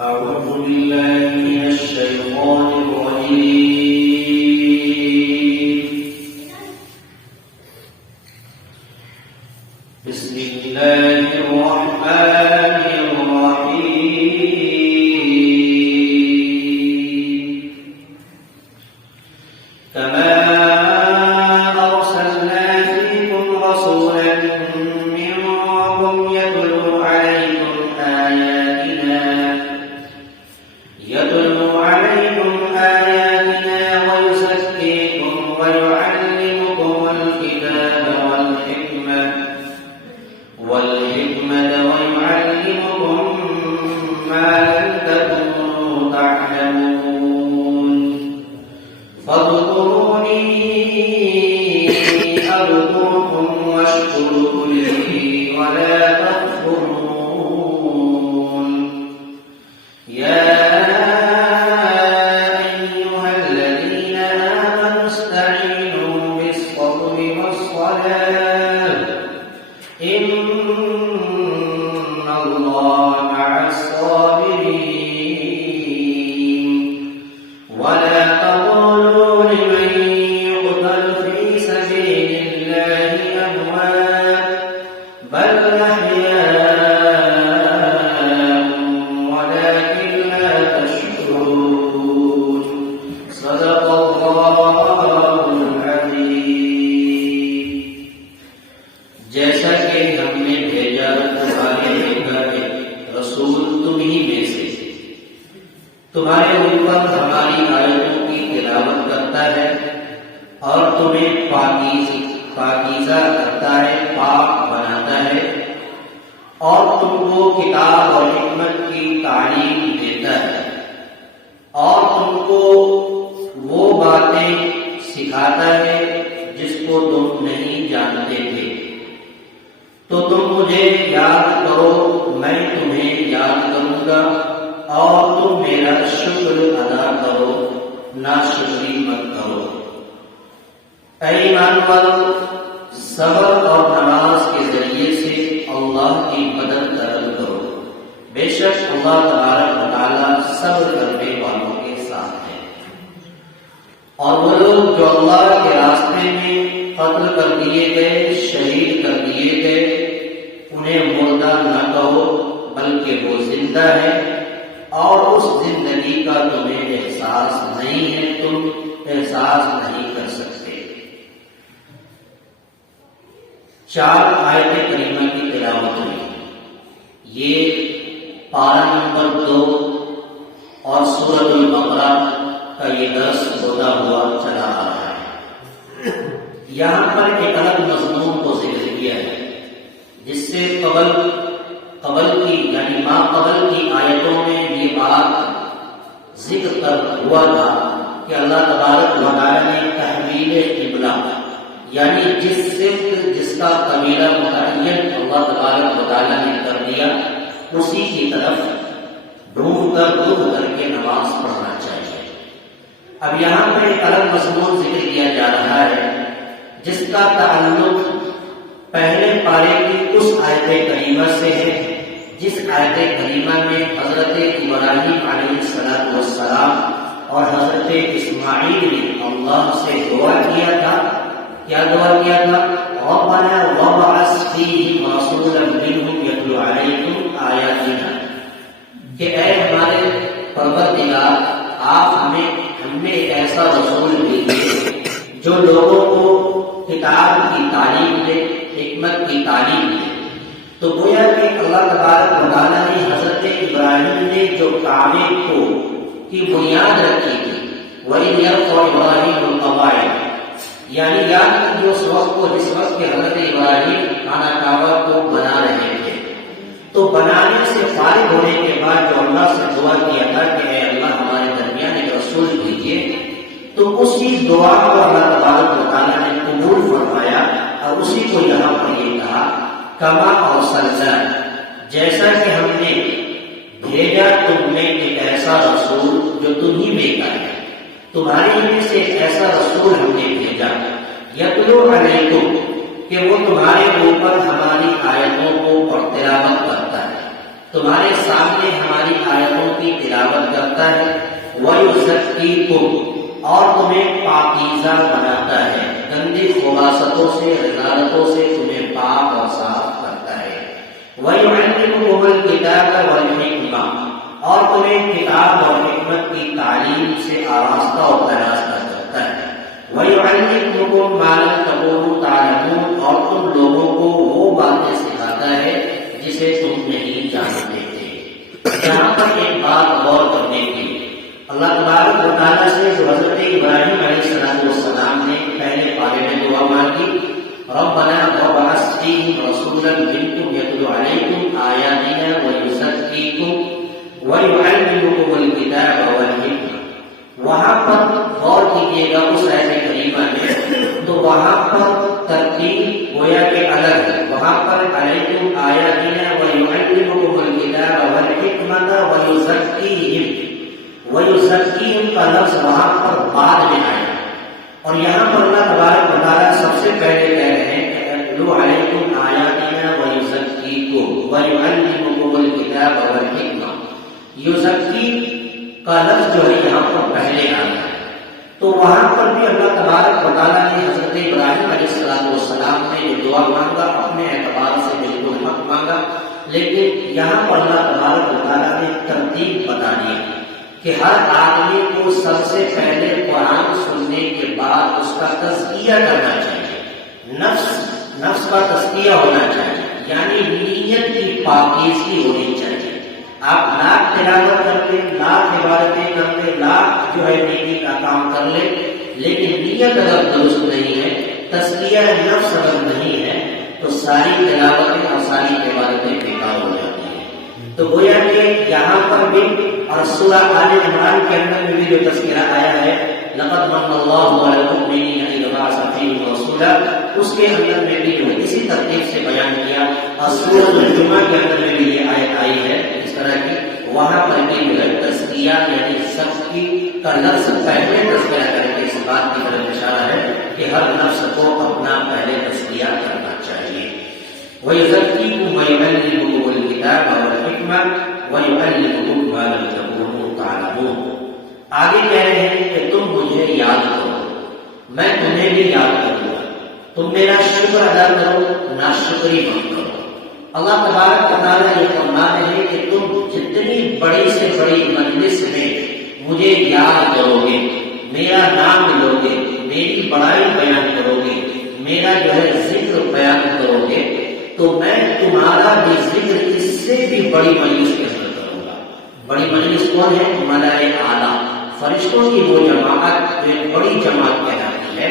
أعوذ بالله من الشيطان الرجيم. بسم الله الرحمن الرحيم. كما أرسلنا فيكم رسولا منكم يتلو عليكم آياتنا ويزكيكم ويعلمكم الكتاب والحكمة ويعلمكم ما لم تكونوا تعلمون. فاذكروني أذكركم واشكروا لي ولا تكفرون. يا أيها الذين آمنوا استعينوا بالصبر والصلاة إن الله مع الصابرين. ولا تقولوا لمن يقتل في سبيل الله أموات بل أحياء ولكن لا تشعرون. صدق الله العظيم. جیسا کہ ہم نے بھیجا تمہارے رسول تمہیں میں سے، تمہارے اوپر ہماری آیتوں کی تلاوت کرتا ہے اور تمہیں پاکیزہ کرتا ہے، پاک بناتا ہے، اور تم کو کتاب اور حکمت کی تعلیم دیتا ہے، اور تم کو وہ باتیں سکھاتا ہے جس کو تم نہیں جانتے تھے، تو تم مجھے یاد کرو، میں تمہیں یاد کروں گا، اور تم میرا شکر ادا کرو، ناشکری مت کرو۔ اے ایمان والو، صبر اور نماز کے ذریعے سے اللہ کی مدد طلب کرو، بے شک اللہ تبارک و تعالیٰ صبر کرنے والوں کے ساتھ ہے۔ اور وہ لوگ جو اللہ کے راستے میں قتل کر دیے گئے، شہید کر دیے گئے، انہیں مردہ نہ کہو بلکہ وہ زندہ ہے، اور اس زندگی کا تمہیں احساس نہیں ہے، تم احساس نہیں کر سکتے۔ 4 آیت کریمہ کی تلاوت ہوئی۔ یہ پارہ نمبر 2 اور سورۃ البقرہ کا یہ درس ہوتا ہوا چلا آ رہا ہے۔ یہاں پر ایک الگ مضمون کو ذکر کیا ہے، جس سے قبل کی یعنی ما قبل کی آیتوں میں یہ بات ذکر کر ہوا تھا کہ اللہ تبارک و تعالیٰ نے تحویل قبلہ یعنی جس کا قبیلہ متعین اللہ تبارک و تعالیٰ نے کر دیا، اسی کی طرف ڈھونڈ کر کے نماز پڑھنا چاہیے۔ اب یہاں پہ ایک الگ مضمون ذکر کیا جا رہا ہے جس کا تعلق پہلے پارے کی اس آیت کریمہ سے ہے جس آیت کریمہ میں حضرت ابراہیم علیہ السلام اور حضرت اسماعیل نے اللہ سے دعا کیا تھا۔ کیا دعا کیا تھا؟ ربنا وابعث فیہم رسولا منہم یتلو علیکم آیاتنا، کہ اے ہمارے پروردگار، آپ ہم میں ایک ایسا رسول بھیجیے جو لوگوں کو کتاب کی تعلیم دے، حکمت کی تعلیم دے۔ تو گویا کہ اللہ تبارک و تعالیٰ نے حضرت ابراہیم نے جو کعبے کی بنیاد رکھی تھی، وَإِذْ يَرْفَعُ إِبْرَاهِيمُ الْقَوَاعِدَ، یعنی یاد کیجیے اس وقت کو جس وقت کہ حضرت ابراہیم خانہ کعبہ کو بنا رہے تھے، تو بنانے سے فارغ ہونے کے بعد جو اللہ سے دعا کیا تھا کہ اے اللہ ہمارے درمیان ایک رسول بھیجیے، تو اسی دعا کو اللہ تبارک و تعالیٰ نے قبول فرمایا، اور اسی کو یہاں پر یہ کہا کما ارسلنا، جیسا کہ ہم نے بھیجا تم میں ایک ایسا رسول جو تمہیں میں کا ہے، تمہارے میں سے ایک ایسا رسول ہم نے بھیجا، یتلو علیکم، کہ وہ تمہارے اوپر ہماری آیتوں کو تلاوت کرتا ہے، تمہارے سامنے ہماری آیتوں کی کرتا ہے، وَيُزَكِّيكُمْ اور تمہیں پاکیزہ بناتا ہے، گندی خباثتوں سے، رذالتوں سے تمہیں پاک اور صاف کرتا ہے، وَيُعَلِّمُكُمُ الْكِتَابَ وَالْحِكْمَةَ اور تمہیں کتاب اور حکمت کی تعلیم سے آراستہ اور پیراستہ کرتا ہے، وَيُعَلِّمُكُمْ مَا لَمْ تَكُونُوا تَعْلَمُونَ اور تم لوگوں کو وہ باتیں سکھاتا ہے جسے تم نہیں جانتے تھے۔ یہاں پر ایک بات غور کرنے کی، اللہ تبارک و تعالیٰ سے جو حضرت ابراہیم علیہ السلام نے پہلے پارے میں دعا مانگی، ربنا وابعث فیہم رسولا منکم یتلو علیکم آیاتنا ویزکیکم ویعلمکم الکتاب والحکمہ، وہاں پر غور کیجیے گا اس آیت کریمہ میں، تو وہاں پر ترتیب گویا کہ الگ ہے، وہاں پر علیکم آیاتنا ویعلمکم الکتاب والحکمہ ویزکیہم، وَيُزَكِّيهِمْ کا لفظ وہاں پر بعد میں آیا، اور یہاں پر اللہ تبارک و تعالیٰ سب سے پہلے کہہ رہے ہیں کہ اَتْلُو عَلَيْكُمْ آیَاتِنَا وَيُزَكِّيكُمْ وَيُعَلِّمُكُمُ الْكِتَابَ وَالْحِکْمَةَ، یُزَكِّی کا لفظ جو ہے یہاں پر پہلے آیا، تو وہاں پر بھی اللہ تبارک و تعالیٰ نے حضرت ابراہیم علیہ السلام نے جو دعا مانگا اپنے اعتبار سے بالکل حق مانگا، لیکن یہاں پر اللہ تبارک و تعالیٰ نے ترتیب بتا دی کہ ہر آدمی کو سب سے پہلے قرآن سننے کے بعد اس کا تزکیہ کرنا چاہیے، نفس کا تزکیہ ہونا چاہیے، یعنی نیت کی پاکیزگی ہونی چاہیے۔ آپ لاکھ تلاوت کر لیں، لاکھ عبادتیں کر لیں، لاکھ جو ہے نیکی کا کام کر لیں، لیکن نیت اگر درست نہیں ہے، تزکیہ نفس اگر نہیں ہے، تو ساری تلاوتیں اور ساری عبادتیں بیکار ہو جاتی ہیں۔ تو گویا کہ یہاں پر بھی اور سورہ آل عمران کے اندر میں بھی جو تذکرہ آیا ہے لقد من اللہ علی المؤمنین اذ بعث فیہم رسولا، اس کے اندر میں بھی جو ہے اسی ترتیب سے بیان کیا، اور سورۃ الجمعہ کے اندر میں بھی یہ آیت آئی ہے اس طرح کی، وہاں پر بھی جو ہے تزکیہ یعنی شخص کی کا لفظ پہلے تذکرہ کر کے اس بات کی طرف اشارہ ہے کہ ہر نفس کو اپنا پہلے تزکیہ کرنا چاہیے۔ وَيُزَكِّيكُمْ وَيُعَلِّمُكُمُ الْكِتَابَ وَالْحِکْمَةَ وَيُعَلِّمُكُم مَّا لَمْ تَكُونُوا تَعْلَمُونَ۔ آگے کہہ رہے ہیں کہ تم مجھے یاد کرو، میں تمہیں بھی یاد کروں گا، تم میرا شکر ادا کرو، ناشکری مت کرو۔ اللہ تبارک و تعالیٰ یہ فرما رہے ہیں کہ تم جتنی بڑی سے بڑی مجلس میں مجھے یاد کرو گے، میرا نام لو گے، میری بڑائی بیان کرو گے، میرا جو ہے ذکر بیان کرو گے، تو میں تمہارا بھی ذکر اس سے بھی بڑی مجلس کے اندر کروں گا۔ بڑی مجلس کون ہے؟ ملائے اعلیٰ، فرشتوں کی وہ جماعت جو ایک بڑی جماعت کہلاتی ہے۔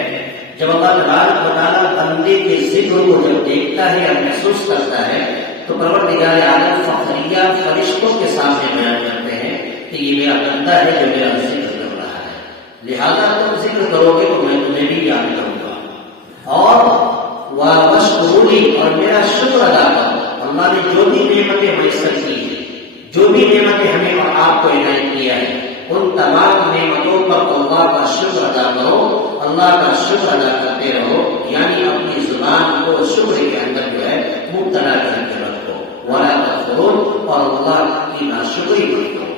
جب اللہ تبارک و تعالیٰ بندے کے ذکر کو جب دیکھتا ہے اور محسوس کرتا ہے تو پروردگار عالم فخریہ فرشتوں کے سامنے بیان کرتے ہیں کہ یہ میرا بندہ ہے جو میرا ذکر کر رہا ہے، لہذا تم ذکر کرو گے تو میں تمہیں بھی یاد کروں گا، اور وَاشْكُرُونِي اور میرا شکر ادا کرو۔ اللہ نے جو بھی نعمتیں میسر کی ہیں، جو بھی نعمتیں ہمیں اور آپ کو عنایت کیا ہے، ان تمام نعمتوں پر اللہ کا شکر ادا کرو، اللہ کا شکر ادا کرتے رہو، یعنی اپنی زبان کو شکر کے اندر جو ہے مبتلا کر کے رکھو، وَلَا تَكْفُرُونَ اور اللہ کی ناشکری مت کرو۔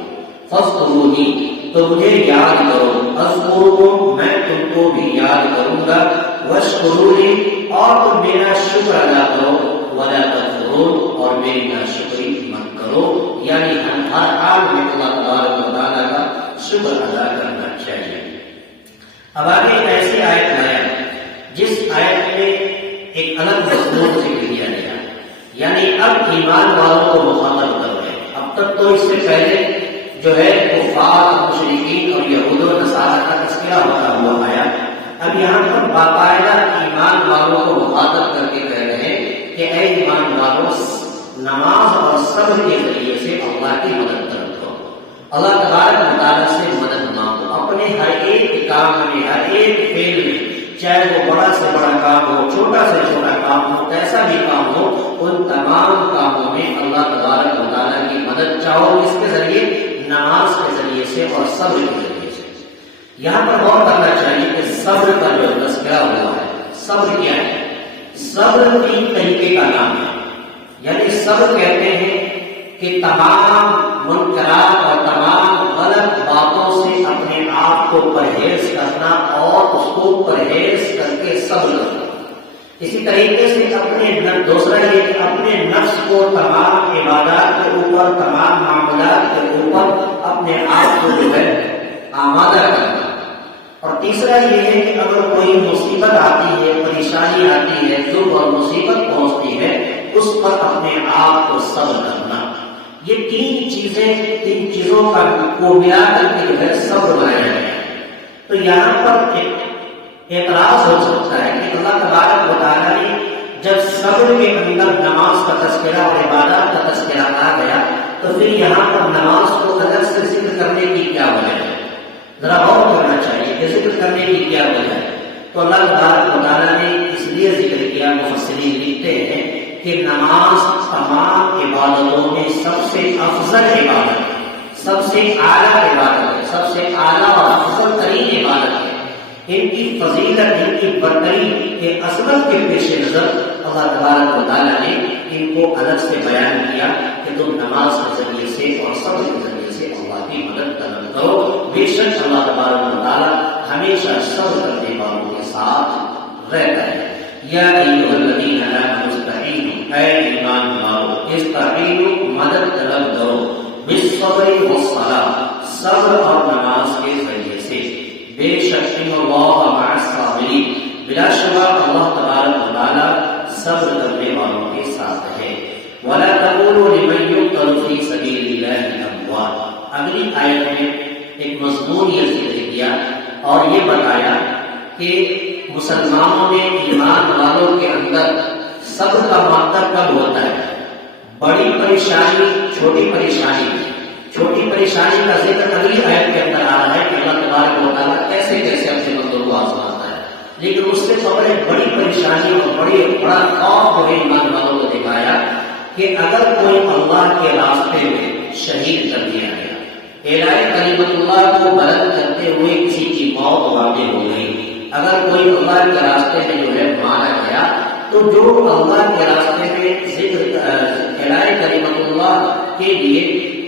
فَاذْكُرُونِي تو مجھے یاد کرو، اذکرکم میں تم کو بھی یاد کروں گا، واشکرونی اور تم میرا شکر ادا کرو، ولا تکفرون اور میری ناشکری مت کرو، یعنی ہر حال میں اللہ تبارک و تعالیٰ کا شکر ادا کرنا چاہیے۔ اب آگے ایک ایسی آیت لایا جس آیت میں ایک الگ مضمون ذکر کیا گیا، یعنی اب ایمان والوں کو مخاطب کر رہے ہیں۔ اب تک تو اس سے پہلے جو ہے کفار، مشرکین اور یہود و نصارہ کا تذکرہ ہوتا ہوا آیا، اب یہاں پر باقاعدہ ایمان والوں کو مخاطب کر کے کہہ رہے ہیں کہ اے ایمان والوں، نماز اور صبر کے ذریعے سے اللہ کی مدد کرو، اللہ تبارک و تعالیٰ سے مدد مانگو، اپنے ہر ایک کام میں، ہر ایک فعل میں، چاہے وہ بڑا سے بڑا کام ہو، چھوٹا سے چھوٹا کام ہو، کیسا بھی کام ہو، ان تمام کاموں میں اللہ تبارک و تعالیٰ کی مدد چاہو، اس کے ذریعے نماز کے ذریعے سے اور صبر کے ذریعے سے۔ یہاں پر غور کرنا چاہیے کہ صبر کا جو تذکرہ ہوا ہے، صبر کیا ہے؟ صبر تین طریقے کا نام ہے، یعنی صبر کہتے ہیں کہ تمام منکرات اور تمام غلط باتوں سے اپنے آپ کو پرہیز کرنا اور اس کو پرہیز کر کے صبر کرنا. اسی طریقے سے دوسرا یہ کہ اپنے نفس کو تمام عبادات کے اوپر، تمام معاملات کے اوپر اپنے آپ کو جو ہے آمادہ کرنا. اور تیسرا یہ ہے کہ اگر کوئی مصیبت آتی ہے، پریشانی آتی ہے، دکھ اور مصیبت پہنچتی ہے، اس پر اپنے آپ کو صبر کرنا. یہ تین چیزوں کا کو ملا کر کے جو ہے صبر بنایا گیا ہے. تو یہاں پر ایک اعتراض ہو سکتا ہے کہ اللہ تبارک و تعالیٰ نے جب صبر کے اندر نماز کا تذکرہ اور عبادات کا تذکرہ آ گیا تو پھر یہاں پر نماز کو الگ سے ذکر کرنے کی کیا وجہ ہے؟ ذرا غور کرنا چاہیے کہ ذکر کرنے کی کیا وجہ ہے. تو اللہ تبارک و تعالیٰ نے اس لیے ذکر کیا. مفسرین لکھتے ہیں کہ نماز تمام عبادتوں میں سب سے افضل عبادت ہے، سب سے اعلیٰ عبادت ہے، سب سے اعلیٰ اور افضل ترین عبادت ہے. ان کی فضیلت، ان کی برتری کے عظمت کے پیش نظر اللہ تبارک و تعالیٰ نے ان کو الگ سے بیان کیا کہ تم نماز کے ذریعے سے اور صبر کے ذریعے سے اللہ کی مدد طلب کرو. بے شک اللہ تبارک و تعالیٰ ہمیشہ صبر کرنے والوں کے ساتھ رہتا ہے. یا ایھا الذین آمنوا استعینوا، اے ایمان والو، استعینوا مدد طلب کرو، بالصبر والصلاۃ، صبر اور نماز کے ذریعے سے. بے شک ان اللہ مع الصابرین، بلا شبہ اللہ تبارک و تعالیٰ صبر کرنے والوں کے ساتھ ہے. ولا تقولوا لمن يقتل في سبيل الله اموات. اگلی آیت میں ایک مضمون یہ ذکر کیا اور یہ بتایا کہ مسلمانوں میں، ایمان والوں کے اندر صبر کا مادہ کب ہوتا ہے؟ بڑی پریشانی، چھوٹی پریشانی. چھوٹی پریشانی کا ذکر اگلی آیت کے اندر آ رہا ہے کہ اللہ تبارک و تعالیٰ کیسے کیسے اپنے بندوں کو آزماتا ہے. لیکن اس سے قبل ایک بڑی پریشانی اور بڑا خوف جو ہے ایمان والوں کو دکھایا کہ اگر کوئی اللہ کے راستے میں شہید کر دیا گیا، اعلاء کلمت اللہ کو بلند کرتے ہوئے کسی کی موت واقع ہو گئی، اگر کوئی اللہ کے راستے میں جو ہے مارا گیا، تو جو اللہ کے راستے میں ذکر اعلاء کلمت اللہ کے لیے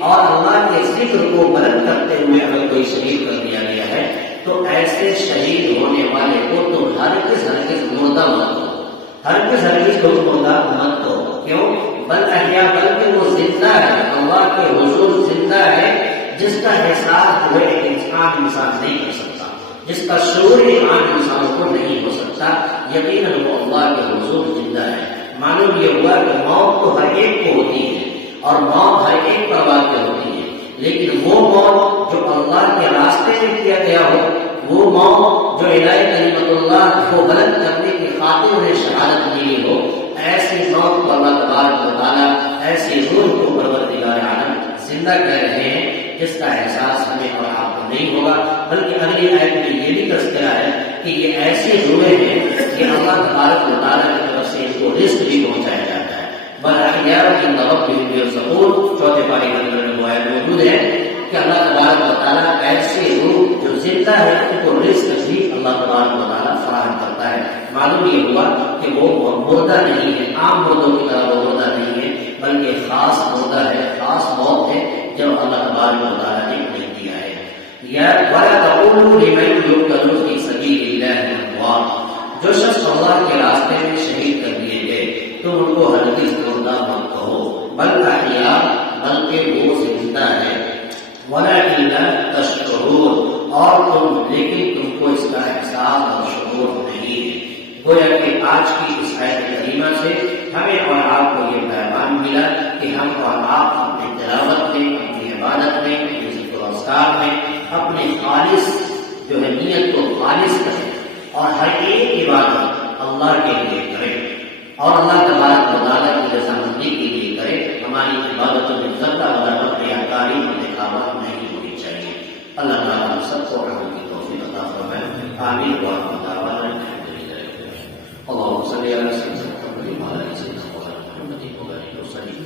اور اللہ کے ذکر کو بلند کرتے ہوئے اگر کوئی شہید کر دیا گیا ہے تو ایسے شہید ہونے والے کو تم ہرگز مردہ مت ہو، ہرگز مردہ مت ہو. کیوں؟ بل احیاء، بلکہ وہ زندہ ہے، اللہ کے حضور زندہ ہے، جس کا احساس ہوئے ایک انسان نہیں کر سکتا، جس کا شعور ایک عام انسان کو نہیں ہو سکتا. یقیناً وہ اللہ کے حضور زندہ ہے. معلوم یہ ہوا کہ موت تو ہر ایک کو ہوتی ہے اور موت ہر ایک پر واقع ہوتی ہے، لیکن وہ موت جو اللہ کے راستے میں کیا گیا ہو، وہ موت جو اعلاء کلمت اللہ کو بلند کرنے کی خاطر انہیں شہادت ملی ہو، ایسی موت کو اللہ تبارک و تعالیٰ ایسی روح کو پروردگار عالم زندہ کر رہے ہیں جس کا احساس ہمیں اور آپ کو نہیں ہوگا. بلکہ اگلی آیت میں یہ بھی تذکرہ ہے کہ یہ ایسی روحیں ہیں کہ اللہ تبارک و تعالیٰ کی طرف سے ان کو رزق بھی پہنچایا جاتا ہے. وَالْأَحْيَاءُ عِنْدَ رَبِّهِمْ يُرْزَقُونَ، چوتھے پارے کے اندر وہ آیت موجود ہے کہ اللہ تبارک و تعالیٰ ایسی روح جو زندہ ہے ان کو رزق بھی اللہ تبارک و تعالیٰ فراہم کرتا ہے. معلوم یہ ہوا کہ وہ مردہ نہیں ہے، عام مردوں کی طرح وہ مردہ نہیں ہے، بلکہ خاص مردہ ہے، خاص موت ہے جب اللہ تبارک و تعالیٰ نے انہیں دیا ہے. یا وَلَا تَقُولُوا لِمَن يُقْتَلُ فِي سَبِيلِ اللَّهِ أَمْوَاتٌ، جو شخص اللہ کے راستے میں شہید کر دیے گئے تو ان کو ہرگز مردہ مت کہو، بل احیاء، بلکہ وہ زندہ ہے. وَلَٰكِن لَا تَشْعُرُونَ، اور لیکن تم کو اس کا احساس اور شعور نہیں ہے. گویا کہ آج کی اس آیت کریمہ سے ہمیں اور آپ کو یہ پیغام ملا کہ ہم اور آپ اپنی تلاوت میں، اپنی عبادت میں، اپنے ذکر و اذکار میں اپنے خالص جو ہے نیت کو خالص کریں اور ہر ایک عبادت اللہ کے لیے کریں اور اللہ تبارک و تعالیٰ کی رضامندی کے لیے کریں. ہماری عبادتوں میں ذرہ برابر ریاکاری اور دکھاوا نہیں ہونی چاہیے. اللہ تعالیٰ ہم سب کو عمل کی توفیق عطا فرمائے. آمین. اللهم صل على سيدنا محمد وعلى ال سيدنا محمد وبارك وسلم.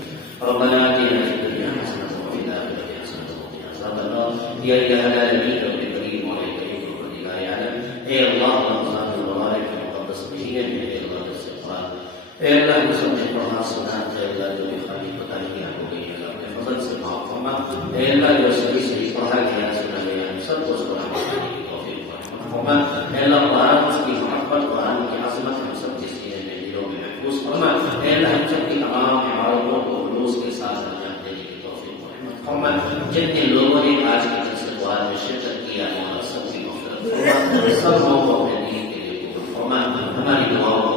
ربنا آتنا في الدنيا حسنة وفي الآخرة حسنة وقنا عذاب النار. يا إله نبيك الكريم وعليك الكريم لا يعلم. اے اللہ رمضان المبارک کے مقدس مہینے میں اے اللہ کا استغفار، اے اللہ کو سب نے پڑھا سنا، اے اللہ جو بھی خالی پتہ کیا ہو گئی اللہ اپنے فضل سے معاف فرما. اے اللہ جو صحیح پڑھا گیا جن لوگوں نے آج کی جلسہ دعا میں شرکت کیا ہے اور سب کی مغفرت فرما، سب لوگوں کو اپنے دین کے لیے قبول فرما، ہماری دعاؤں